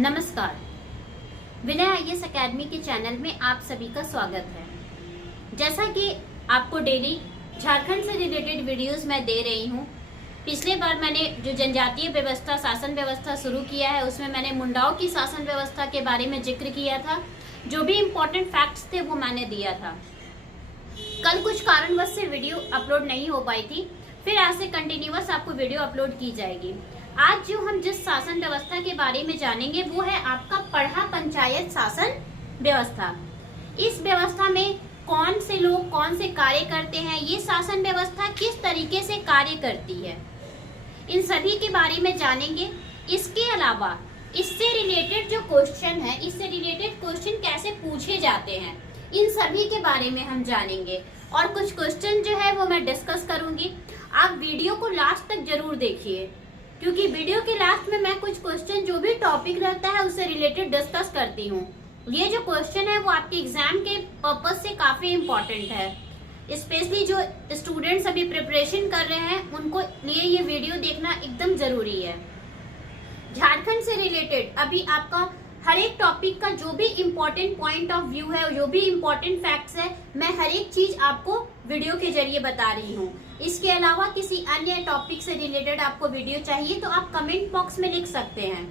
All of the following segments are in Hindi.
नमस्कार। विनय आईएएस अकेडमी के चैनल में आप सभी का स्वागत है। जैसा कि आपको डेली झारखंड से रिलेटेड वीडियोस मैं दे रही हूँ। पिछले बार मैंने जो जनजातीय व्यवस्था शासन व्यवस्था शुरू किया है उसमें मैंने मुंडाओं की शासन व्यवस्था के बारे में जिक्र किया था। जो भी इम्पोर्टेंट फैक्ट्स थे वो मैंने दिया था। कल कुछ कारणवश से वीडियो अपलोड नहीं हो पाई थी, फिर आज से कंटिन्यूअस आपको वीडियो अपलोड की जाएगी। आज जो हम जिस शासन व्यवस्था के बारे में जानेंगे वो है आपका पढ़ा पंचायत शासन व्यवस्था। इस व्यवस्था में कौन से लोग कौन से कार्य करते हैं, ये शासन व्यवस्था किस तरीके से कार्य करती है, इन सभी के बारे में जानेंगे। इसके अलावा इससे रिलेटेड जो क्वेश्चन है, इससे रिलेटेड क्वेश्चन कैसे पूछे जाते हैं, इन सभी के बारे में हम जानेंगे। और कुछ क्वेश्चन जो है वो मैं डिस्कस करूंगी। आप वीडियो को लास्ट तक जरूर देखिए, क्योंकि वीडियो के लास्ट में मैं कुछ क्वेश्चन जो भी टॉपिक रहता है उससे रिलेटेड डिस्कस करती हूँ। ये जो क्वेश्चन है वो आपके एग्जाम के पर्पज से काफी इम्पोर्टेंट है। स्पेशली जो स्टूडेंट्स अभी प्रिपरेशन कर रहे हैं उनको लिए ये वीडियो देखना एकदम जरूरी है। झारखंड से रिलेटेड अभी आपका हर एक टॉपिक का जो भी इम्पोर्टेंट पॉइंट ऑफ व्यू है, जो भी इम्पोर्टेंट फैक्ट्स है, मैं हर एक चीज आपको वीडियो के जरिए बता रही हूँ। इसके अलावा किसी अन्य टॉपिक से रिलेटेड आपको वीडियो चाहिए तो आप कमेंट बॉक्स में लिख सकते हैं।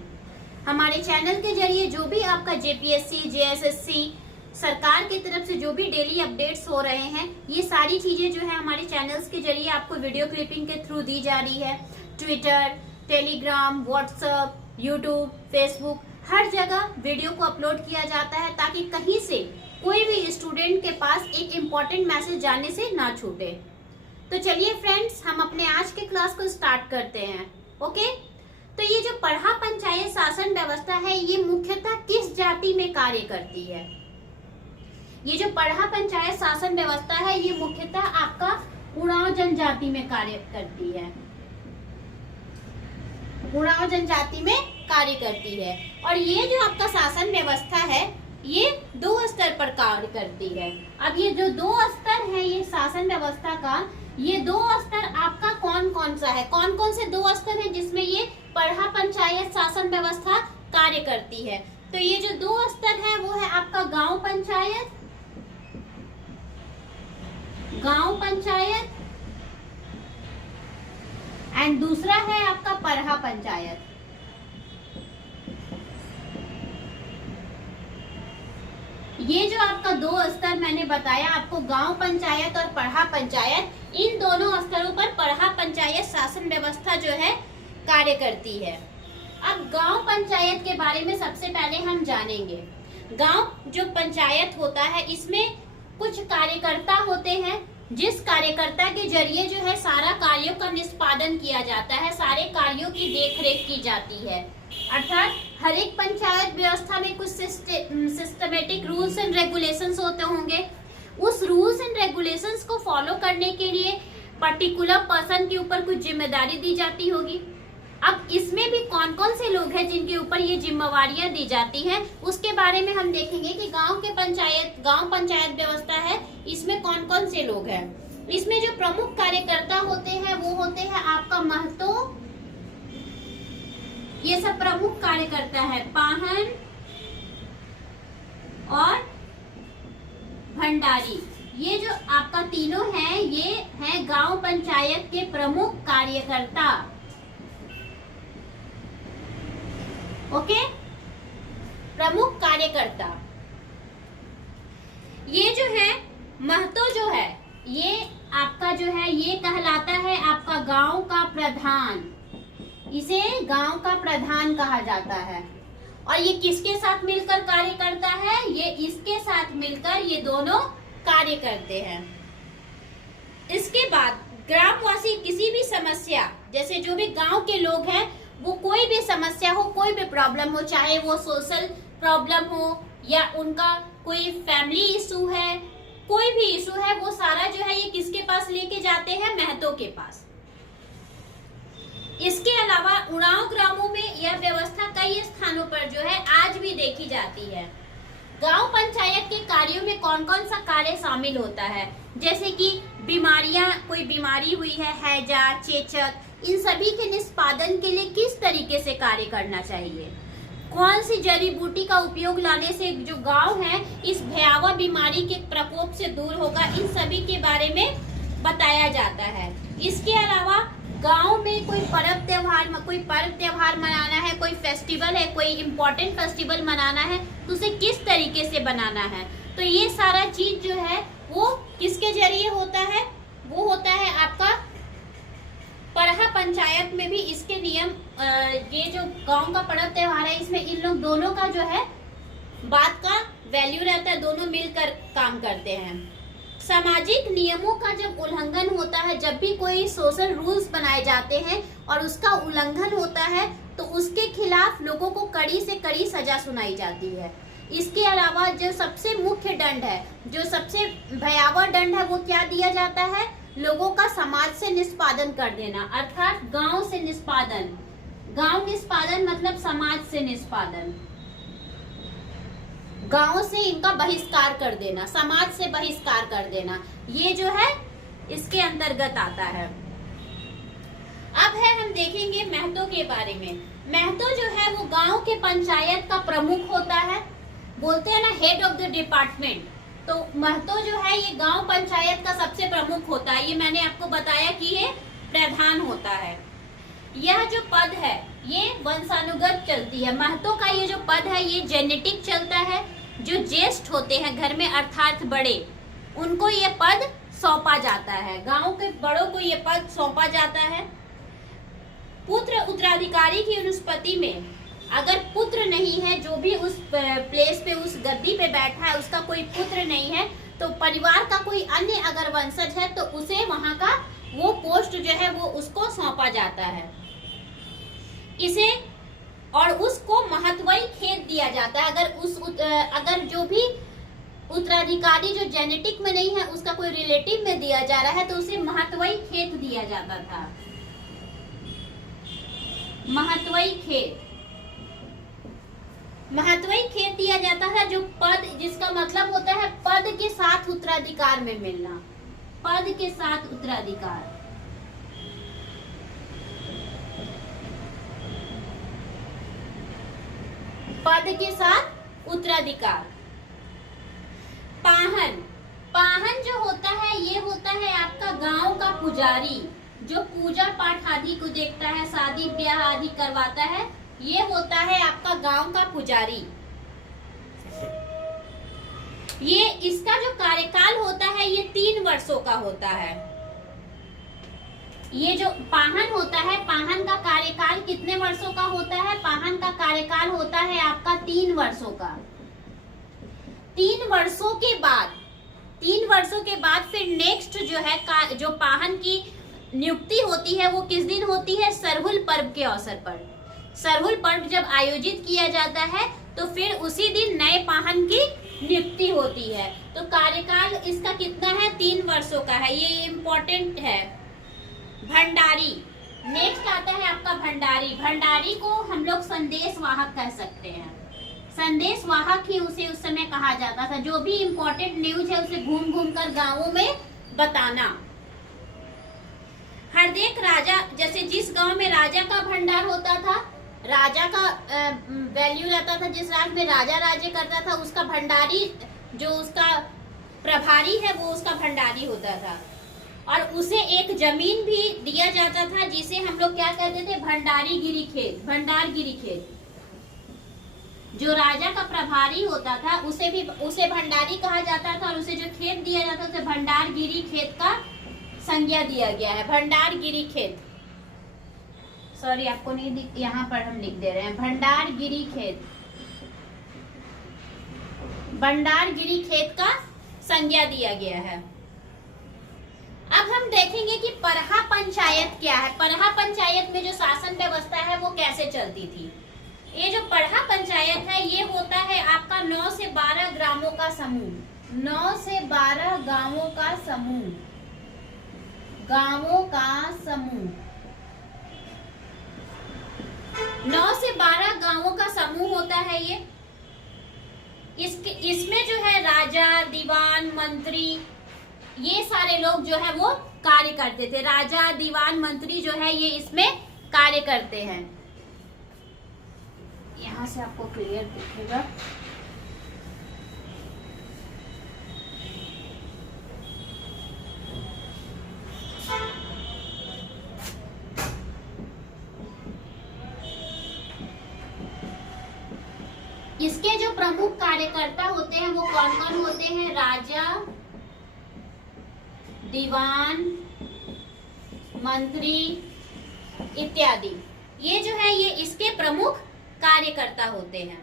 हमारे चैनल के जरिए जो भी आपका जेपीएससी, जेएसएससी सरकार की तरफ से जो भी डेली अपडेट्स हो रहे हैं, ये सारी चीजें जो है हमारे चैनल्स के जरिए आपको वीडियो क्लिपिंग के थ्रू दी जा रही है। Twitter, Telegram, WhatsApp, YouTube, Facebook, हर जगह वीडियो को अपलोड किया जाता है ताकि कहीं से कोई भी स्टूडेंट के पास एक इम्पोर्टेंट मैसेज जाने से ना छूटे। तो चलिए फ्रेंड्स, हम अपने आज के क्लास को स्टार्ट करते हैं। ओके, तो ये जो पढ़ा पंचायत शासन व्यवस्था है ये मुख्यतः किस जाति में कार्य करती है? ये जो पढ़ा पंचायत शासन व्यवस्था है ये मुख्यतः आपका उरांव जनजाति में कार्य करती है। उरांव जनजाति में कार्य करती है। और ये जो आपका शासन व्यवस्था है ये 2 स्तर पर कार्य करती है। अब ये जो 2 स्तर है ये शासन व्यवस्था का, ये 2 स्तर आपका कौन कौन सा है? कौन कौन से 2 स्तर है जिसमें ये पढ़ा पंचायत शासन व्यवस्था कार्य करती है? तो ये जो 2 स्तर है वो है आपका गांव पंचायत, एंड दूसरा है आपका पढ़ा पंचायत। ये जो आपका 2 स्तर मैंने बताया आपको, गांव पंचायत और पढ़ा पंचायत, इन दोनों स्तरों पर पढ़ा पंचायत शासन व्यवस्था जो है कार्य करती है। अब गांव पंचायत के बारे में सबसे पहले हम जानेंगे। गांव जो पंचायत होता है इसमें कुछ कार्यकर्ता होते हैं, जिस कार्यकर्ता के जरिए जो है सारा कार्यों का निष्पादन किया जाता है, सारे कार्यों की देखरेख की जाती है। अर्थात हर एक पंचायत व्यवस्था में कुछ सिस्टमेटिक रूल्स एंड रेगुलेशंस होते होंगे। उस रूल्स एंड रेगुलेशंस को फॉलो करने के लिए पर्टिकुलर पर्सन के ऊपर कुछ जिम्मेदारी दी जाती होगी। अब इसमें भी कौन कौन से लोग हैं जिनके ऊपर ये जिम्मेवारियां दी जाती हैं, उसके बारे में हम देखेंगे कि गांव पंचायत व्यवस्था है इसमें कौन कौन से लोग हैं। इसमें जो प्रमुख कार्यकर्ता होते हैं वो होते हैं आपका महतो, ये सब प्रमुख कार्यकर्ता है। पाहन और भंडारी, ये जो आपका तीनों हैं ये है गांव पंचायत के प्रमुख कार्यकर्ता। ओके, प्रमुख कार्यकर्ता। ये जो है महतो जो है ये आपका जो है ये कहलाता है आपका गांव का प्रधान। इसे गांव का प्रधान कहा जाता है। और ये किसके साथ मिलकर कार्य करता है? ये इसके साथ मिलकर ये दोनों कार्य करते हैं। इसके बाद ग्रामवासी किसी भी समस्या, जैसे जो भी गांव के लोग हैं वो कोई भी समस्या हो, कोई भी प्रॉब्लम हो, चाहे वो सोशल प्रॉब्लम हो या उनका कोई फैमिली इशू है, कोई भी इशू है, वो सारा जो है ये किसके पास लेके जाते हैं? महतो के पास। इसके अलावा उरांव ग्रामों में यह व्यवस्था कई स्थानों पर जो है आज भी देखी जाती है। गांव पंचायत के कार्यों में कौन कौन सा कार्य शामिल होता है? जैसे कि बीमारियां, कोई बीमारी हुई है, हैजा, चेचक, इन सभी के निष्पादन के लिए किस तरीके से कार्य करना चाहिए। कौन सी जड़ी बूटी का उपयोग लाने से जो गांव है इस भयावह बीमारी के प्रकोप से दूर होगा, इन सभी के बारे में बताया जाता है। इसके अलावा गांव में कोई पर्व त्योहार मनाना है, कोई फेस्टिवल है, कोई इम्पोर्टेंट फेस्टिवल मनाना है तो उसे किस तरीके से बनाना है, तो ये सारा चीज जो है वो किसके जरिए होता है, वो होता है आपका परहा पंचायत में भी इसके नियम। ये जो गांव का पर्व त्योहार है इसमें इन लोग दोनों का जो है बात का वैल्यू रहता है, दोनों मिलकर काम करते हैं। सामाजिक नियमों का जब उल्लंघन होता है, जब भी कोई सोशल रूल्स बनाए जाते हैं और उसका उल्लंघन होता है तो उसके खिलाफ लोगों को कड़ी से कड़ी सजा सुनाई जाती है। इसके अलावा जो सबसे मुख्य दंड है, जो सबसे भयावह दंड है, वो क्या दिया जाता है, लोगों का समाज से निष्पादन कर देना, अर्थात गांव से निष्पादन। गांव निष्पादन मतलब समाज से निष्पादन, गांव से इनका बहिष्कार कर देना, समाज से बहिष्कार कर देना, ये जो है इसके अंतर्गत आता है। अब है हम देखेंगे महतो के बारे में। महतो जो है वो गांव के पंचायत का प्रमुख होता है, बोलते हैं ना हेड ऑफ द डिपार्टमेंट। तो महतो जो है ये गांव पंचायत का सबसे प्रमुख होता है। ये मैंने आपको बताया कि ये प्रधान होता है। यह जो पद है ये वंशानुगत चलती है। महतो का ये जो पद है ये जेनेटिक चलता है। जो ज्येष्ठ होते हैं घर में अर्थात बड़े, उनको ये पद सौंपा जाता है, गांव के बड़ों को ये पद सौंपा जाता है। पुत्र उत्तराधिकारी की अनुपस्थिति में अगर पुत्र नहीं है, जो भी उस प्लेस पे उस गद्दी पे बैठा है उसका कोई पुत्र नहीं है, तो परिवार का कोई अन्य अगर वंशज है तो उसे वहां का वो पोस्ट जो है वो उसको सौंपा जाता है। इसे और उसको महत्वई खेत दिया जाता है। अगर जो भी उत्तराधिकारी जो जेनेटिक में नहीं है उसका कोई रिलेटिव में दिया जा रहा है तो उसे महत्वई खेत दिया जाता था। महत्वई खेत दिया जाता है, जो पद, जिसका मतलब होता है पद के साथ उत्तराधिकार में मिलना, पद के साथ उत्तराधिकार। पद के साथ उत्तराधिकार। पाहन जो होता है ये होता है आपका गांव का पुजारी, जो पूजा पाठ आदि को देखता है, शादी ब्याह आदि करवाता है, ये होता है आपका गांव का पुजारी। ये इसका जो कार्यकाल होता है ये 3 वर्षों का होता है। ये जो पाहन होता है, पाहन का कार्यकाल कितने वर्षों का होता है? पाहन का कार्यकाल होता है आपका 3 वर्षों का। 3 वर्षों के बाद फिर नेक्स्ट जो है जो पाहन की नियुक्ति होती है वो किस दिन होती है? सरहुल पर्व के अवसर पर। सरहुल पर्व जब आयोजित किया जाता है तो फिर उसी दिन नए पाहन की नियुक्ति होती है। तो कार्यकाल इसका कितना है? 3 वर्षों का है। ये इम्पोर्टेंट है। भंडारी, नेक्स्ट आता है आपका भंडारी। भंडारी को हम लोग संदेश वाहक कह सकते हैं। संदेश वाहक ही उसे उस समय कहा जाता था। जो भी इम्पोर्टेंट न्यूज है उसे घूम घूम कर गाँवों में बताना। हरदेक राजा, जैसे जिस गांव में राजा का भंडार होता था, राजा का वैल्यू रहता था, जिस राज्य में राजा राज्य करता था उसका भंडारी, जो उसका प्रभारी है वो उसका भंडारी होता था। और उसे एक जमीन भी दिया जाता था जिसे हम लोग क्या कहते थे? भंडारीगिरी खेत, भंडारगिरी खेत। जो राजा का प्रभारी होता था उसे भंडारी कहा जाता था, और उसे जो खेत दिया जाता था उसे भंडारगिरी खेत का संज्ञा दिया गया है। भंडारगिरी खेत, सॉरी आपको नहीं दिख, यहाँ पर हम लिख दे रहे हैं भंडारगिरी खेत। भंडारगिरी खेत का संज्ञा दिया गया है। अब हम देखेंगे कि परहा पंचायत क्या है। परहा पंचायत में जो शासन व्यवस्था है वो कैसे चलती थी। ये जो परहा पंचायत है ये होता है आपका 9 से 12 ग्रामों का समूह। 9 से 12 गांवों का समूह, गांवों का समूह। 9 से 12 गांवों का समूह होता है ये। इसमें जो है राजा, दीवान, मंत्री, ये सारे लोग जो है वो कार्य करते थे। राजा, दीवान, मंत्री जो है ये इसमें कार्य करते हैं। यहाँ यहाँ से आपको क्लियर दिखेगा। इसके जो प्रमुख कार्यकर्ता होते हैं वो कौन कौन होते हैं? राजा, दीवान, मंत्री इत्यादि। ये जो है ये इसके प्रमुख कार्यकर्ता होते हैं।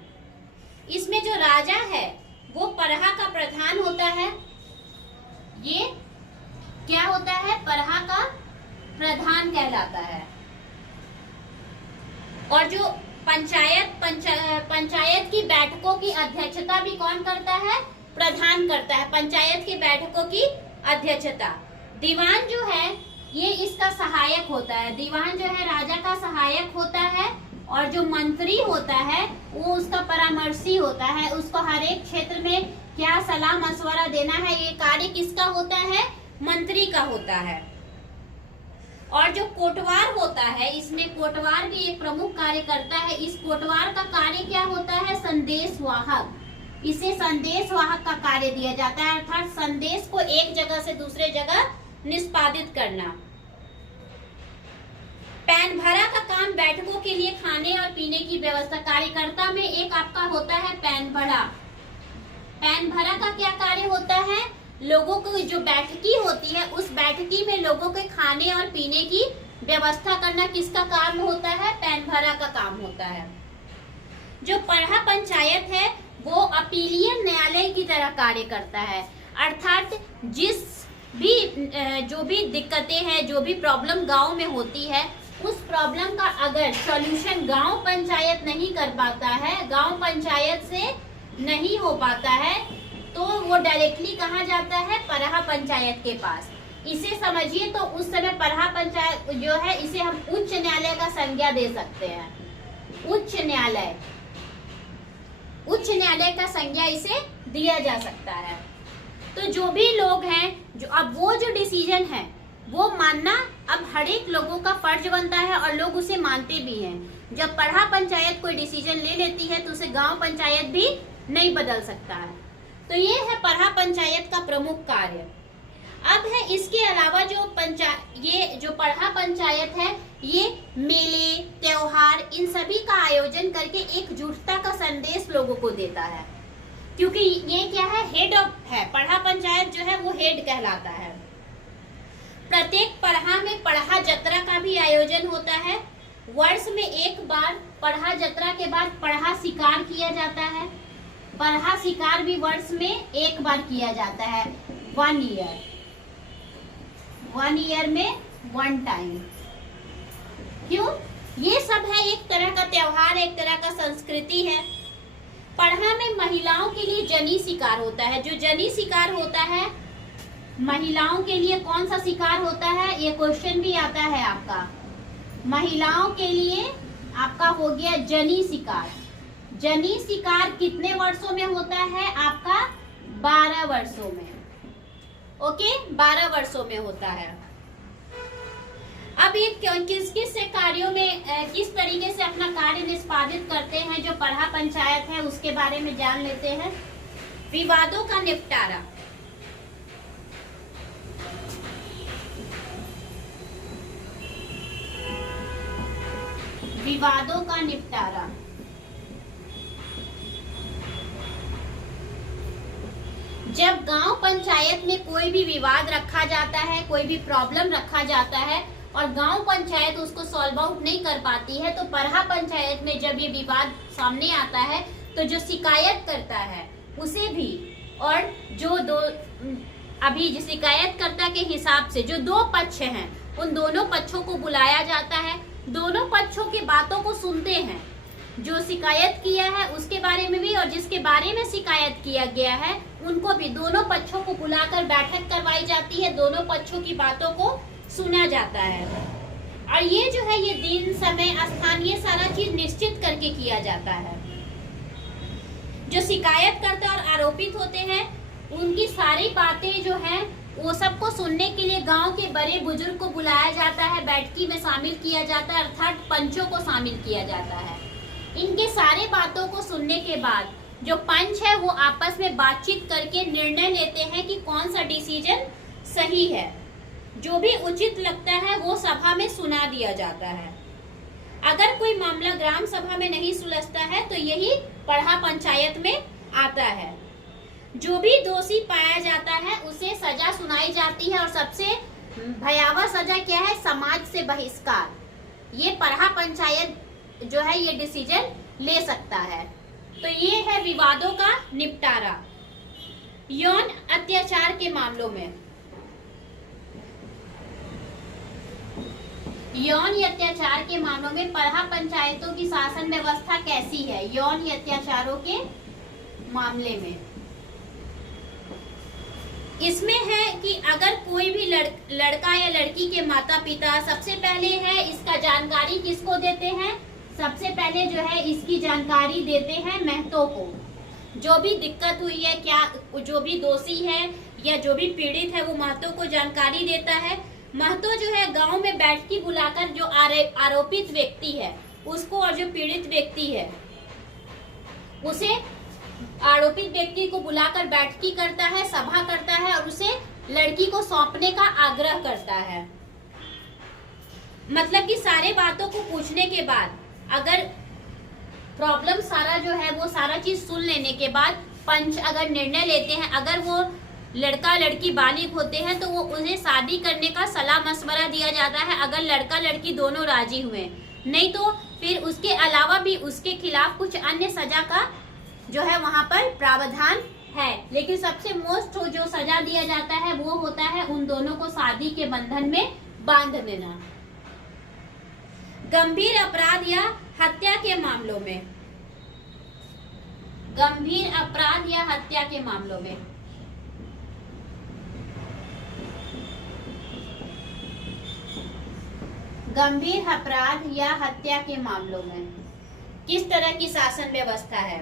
इसमें जो राजा है वो परहा का प्रधान होता है। ये क्या होता है? परहा का प्रधान कहलाता है। और जो पंचायत की बैठकों की अध्यक्षता भी कौन करता है? प्रधान करता है पंचायत की बैठकों की अध्यक्षता। दीवान जो है ये इसका सहायक होता है। दीवान जो है राजा का सहायक होता है। और जो मंत्री होता है वो उसका परामर्शी होता है। उसको हर एक क्षेत्र में क्या सलाह मशवरा देना है, ये कार्य किसका होता है? मंत्री का होता है। और जो कोटवार होता है, इसमें कोटवार भी एक प्रमुख कार्य करता है। इस कोटवार का कार्य क्या होता है? संदेशवाहक। इसे संदेशवाहक का कार्य दिया जाता है, अर्थात संदेश को एक जगह से दूसरे जगह निष्पादित करना। पैन भरा का काम बैठकों के लिए खाने और पीने की व्यवस्था। कार्यकर्ता में एक आपका होता है पैन भरा। पैन भरा का क्या कार्य होता है? लोगों को जो बैठकी होती है उस बैठकी में लोगों के खाने और पीने की व्यवस्था करना किसका काम होता है? पैन भरा का काम होता है। जो परहा पंचायत है वो अपीलीय न्यायालय की तरह कार्य करता है, अर्थात जो भी दिक्कतें हैं, जो भी प्रॉब्लम गांव में होती है, उस प्रॉब्लम का अगर सॉल्यूशन गांव पंचायत नहीं कर पाता है, गांव पंचायत से नहीं हो पाता है, तो वो डायरेक्टली कहाँ जाता है? परहा पंचायत के पास। इसे समझिए तो उस समय परहा पंचायत जो है इसे हम उच्च न्यायालय का संज्ञा दे सकते हैं। उच्च न्यायालय का संज्ञा इसे दिया जा सकता है। तो जो भी लोग हैं, जो अब वो जो डिसीजन है वो मानना अब हर एक लोगों का फर्ज बनता है और लोग उसे मानते भी हैं। जब परहा पंचायत कोई डिसीजन ले लेती है तो उसे गांव पंचायत भी नहीं बदल सकता है। तो ये है परहा पंचायत का प्रमुख कार्य। अब है इसके अलावा ये जो परहा पंचायत है ये मेले, त्योहार, इन सभी का आयोजन करके एकजुटता का संदेश लोगों को देता है। क्योंकि ये क्या है? हेड है। परहा पंचायत जो है वो हेड कहलाता है। प्रत्येक परहा में परहा जत्रा का भी आयोजन होता है। वर्ष में एक बार परहा जत्रा के बाद परहा शिकार किया जाता है। परहा शिकार भी वर्ष में एक बार किया जाता है। 1 ईयर में 1 टाइम। क्यों? ये सब है एक तरह का त्योहार, एक तरह का संस्कृति है। परहा में महिलाओं के लिए जनी शिकार होता है। जो जनी शिकार होता है महिलाओं के लिए, कौन सा शिकार होता है? ये क्वेश्चन भी आता है आपका। महिलाओं के लिए आपका हो गया जनी शिकार। जनी शिकार कितने वर्षों में होता है? आपका 12 वर्षों में। ओके, 12 वर्षों में होता है। अब ये किस किस से कार्यों में किस तरीके से अपना कार्य निष्पादित करते हैं जो परहा पंचायत है, उसके बारे में जान लेते हैं। विवादों का निपटारा। विवादों का निपटारा। जब गांव पंचायत में कोई भी विवाद रखा जाता है, कोई भी प्रॉब्लम रखा जाता है और गांव पंचायत उसको सॉल्व आउट नहीं कर पाती है, तो परहा पंचायत में जब ये विवाद सामने आता है तो जो शिकायत करता है उसे भी, और जो शिकायतकर्ता के हिसाब से जो 2 पक्ष हैं उन दोनों पक्षों को बुलाया जाता है। दोनों पक्षों की बातों को सुनते हैं। जो शिकायत किया है उसके बारे में भी और जिसके बारे में शिकायत किया गया है उनको भी, दोनों पक्षों को बुलाकर बैठक करवाई जाती है। दोनों पक्षों की बातों को सुना जाता है। और ये जो है ये दिन, समय, स्थान, ये सारा चीज निश्चित करके किया जाता है। जो शिकायतकर्ता और आरोपित होते हैं उनकी सारी बातें जो हैं वो सबको सुनने के लिए गांव के बड़े बुजुर्ग को बुलाया जाता है, बैठकी में शामिल किया जाता है, अर्थात पंचों को शामिल किया जाता है। इनके सारे बातों को सुनने के बाद जो पंच है वो आपस में बातचीत करके निर्णय लेते हैं कि कौन सा डिसीजन सही है। जो भी उचित लगता है वो सभा में सुना दिया जाता है। अगर कोई मामला ग्राम सभा में नहीं सुलझता है तो यही पढ़ा पंचायत में आता है। जो भी दोषी पाया जाता है उसे सजा सुनाई जाती है और सबसे भयावह सजा क्या है? समाज से बहिष्कार। ये पढ़ा पंचायत जो है ये डिसीजन ले सकता है। तो ये है विवादों का निपटारा। यौन अत्याचार के मामलों में, यौन अत्याचार के मामलों में पढ़ा पंचायतों की शासन व्यवस्था कैसी है? यौन अत्याचारों के मामले में इसमें है कि अगर कोई भी लड़का या लड़की के माता पिता सबसे पहले है इसका जानकारी किसको देते हैं? सबसे पहले जो है इसकी जानकारी देते हैं महतो को। जो भी दिक्कत हुई है, क्या जो भी दोषी है या जो भी पीड़ित है वो महतो को जानकारी देता है। महतो जो है गांव में बैठकी बुलाकर जो आरोपित व्यक्ति है उसको और जो पीड़ित व्यक्ति है उसे आरोपित व्यक्ति को बुलाकर बैठकी करता है, सभा करता है और उसे लड़की को सौंपने का आग्रह करता है। मतलब कि सारे बातों को पूछने के बाद अगर प्रॉब्लम सारा जो है वो सारा चीज सुन लेने के बाद पंच अगर निर्णय लेते हैं, अगर वो लड़का लड़की बालिग होते हैं तो वो उन्हें शादी करने का सलाह मशवरा दिया जाता है अगर लड़का लड़की दोनों राजी हुए। नहीं तो फिर उसके अलावा भी उसके खिलाफ कुछ अन्य सजा का जो है वहां पर प्रावधान है। लेकिन सबसे मोस्ट जो सजा दिया जाता है वो होता है उन दोनों को शादी के बंधन में बांध देना। गंभीर अपराध या हत्या के मामलों में, गंभीर अपराध या हत्या के मामलों में गंभीर अपराध या हत्या के मामलों में किस तरह की शासन व्यवस्था है?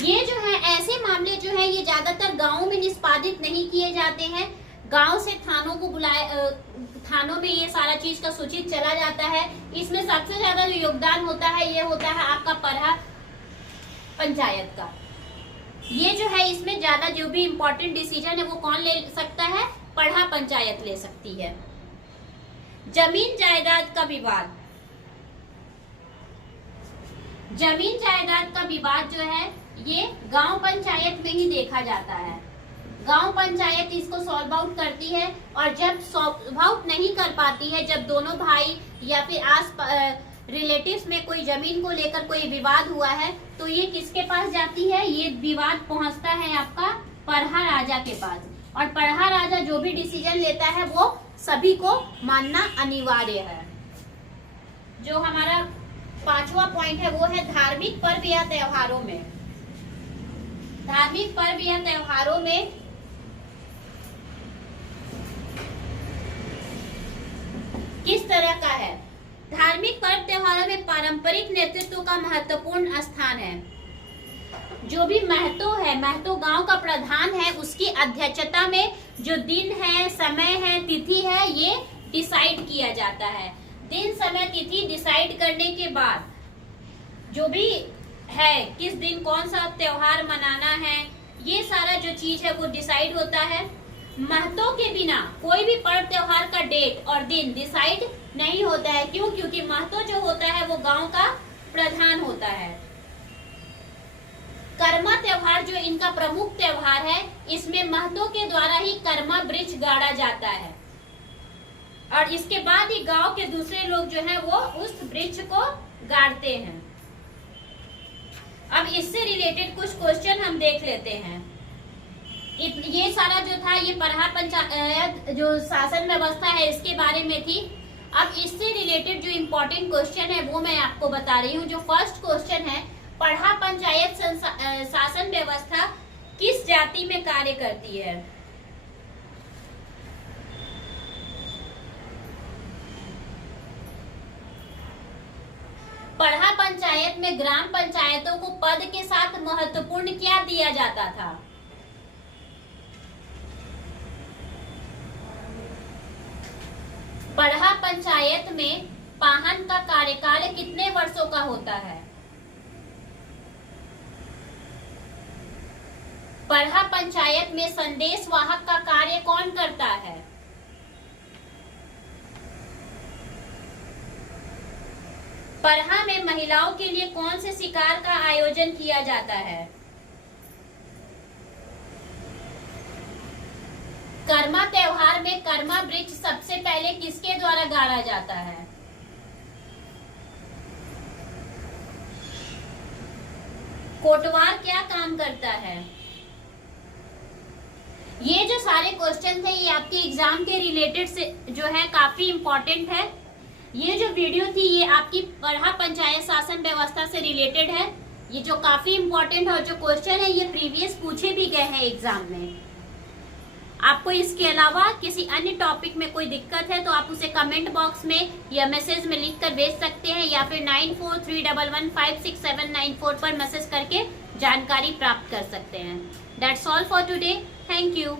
ये जो है ऐसे मामले जो है ये ज्यादातर गांवों में निष्पादित नहीं किए जाते हैं। गांव से थानों को थानों में ये सारा चीज का सूचित चला जाता है। इसमें सबसे ज्यादा जो योगदान होता है ये होता है आपका पढ़ा पंचायत का। ये जो है इसमें ज्यादा जो भी इम्पोर्टेंट डिसीजन है वो कौन ले सकता है? पढ़ा पंचायत ले सकती है। जमीन जायदाद का विवाद, जमीन जायदाद का विवाद जो है ये गांव पंचायत में ही देखा जाता है। गांव पंचायत इसको सॉल्व आउट करती है और जब सॉल्व आउट नहीं कर पाती है, जब दोनों भाई या फिर आस रिलेटिव्स में कोई जमीन को लेकर कोई विवाद हुआ है तो ये किसके पास जाती है? ये विवाद पहुंचता है आपका पढ़ा राजा के पास। और पढ़ा राजा जो भी डिसीजन लेता है वो सभी को मानना अनिवार्य है। जो हमारा पांचवा पॉइंट है वो है धार्मिक पर्व या त्योहारों में। धार्मिक पर्व या त्योहारों में किस तरह का है? धार्मिक पर्व त्योहारों में पारंपरिक नेतृत्व का महत्वपूर्ण स्थान है। जो भी महतो है, महतो गांव का प्रधान है, उसकी अध्यक्षता में जो दिन है, समय है, तिथि है, ये डिसाइड किया जाता है। दिन समय तिथि डिसाइड करने के बाद जो भी है किस दिन कौन सा त्योहार मनाना है, ये सारा जो चीज है वो डिसाइड होता है। महतो के बिना कोई भी पर्व त्योहार का डेट और दिन डिसाइड नहीं होता है। क्यों? क्योंकि महतो जो होता है वो गांव का प्रधान होता है। कर्मा त्योहार जो इनका प्रमुख त्योहार है, इसमें महतो के द्वारा ही कर्मा वृक्ष गाड़ा जाता है और इसके बाद ही गांव के दूसरे लोग जो है वो उस वृक्ष को गाड़ते हैं। अब इससे रिलेटेड कुछ क्वेश्चन हम देख लेते हैं। ये सारा जो था ये पढ़ा पंचायत जो शासन व्यवस्था है इसके बारे में थी। अब इससे रिलेटेड जो इम्पोर्टेंट क्वेश्चन है वो मैं आपको बता रही हूँ। जो फर्स्ट क्वेश्चन है, पढ़ा पंचायत शासन व्यवस्था किस जाति में कार्य करती है? पढ़ा पंचायत में ग्राम पंचायतों को पद के साथ महत्वपूर्ण क्या दिया जाता था? पढ़ा पंचायत में पाहन का कार्यकाल कितने वर्षों का होता है? परहा पंचायत में संदेश वाहक का कार्य कौन करता है? परहा में महिलाओं के लिए कौन से शिकार का आयोजन किया जाता है? कर्मा त्योहार में कर्मा वृक्ष सबसे पहले किसके द्वारा गाड़ा जाता है? कोटवार क्या काम करता है? ये जो सारे क्वेश्चन थे ये आपके एग्जाम के रिलेटेड से जो है काफी इंपॉर्टेंट है। ये जो वीडियो थी ये आपकी परहा पंचायत शासन व्यवस्था से रिलेटेड है। ये जो काफी इंपॉर्टेंट है और जो क्वेश्चन है ये प्रीवियस पूछे भी गए हैं एग्जाम में। आपको इसके अलावा किसी अन्य टॉपिक में कोई दिक्कत है तो आप उसे कमेंट बॉक्स में या मैसेज में लिख कर भेज सकते हैं या फिर 9431156794 पर मैसेज करके जानकारी प्राप्त कर सकते हैं। That's all for today. Thank you.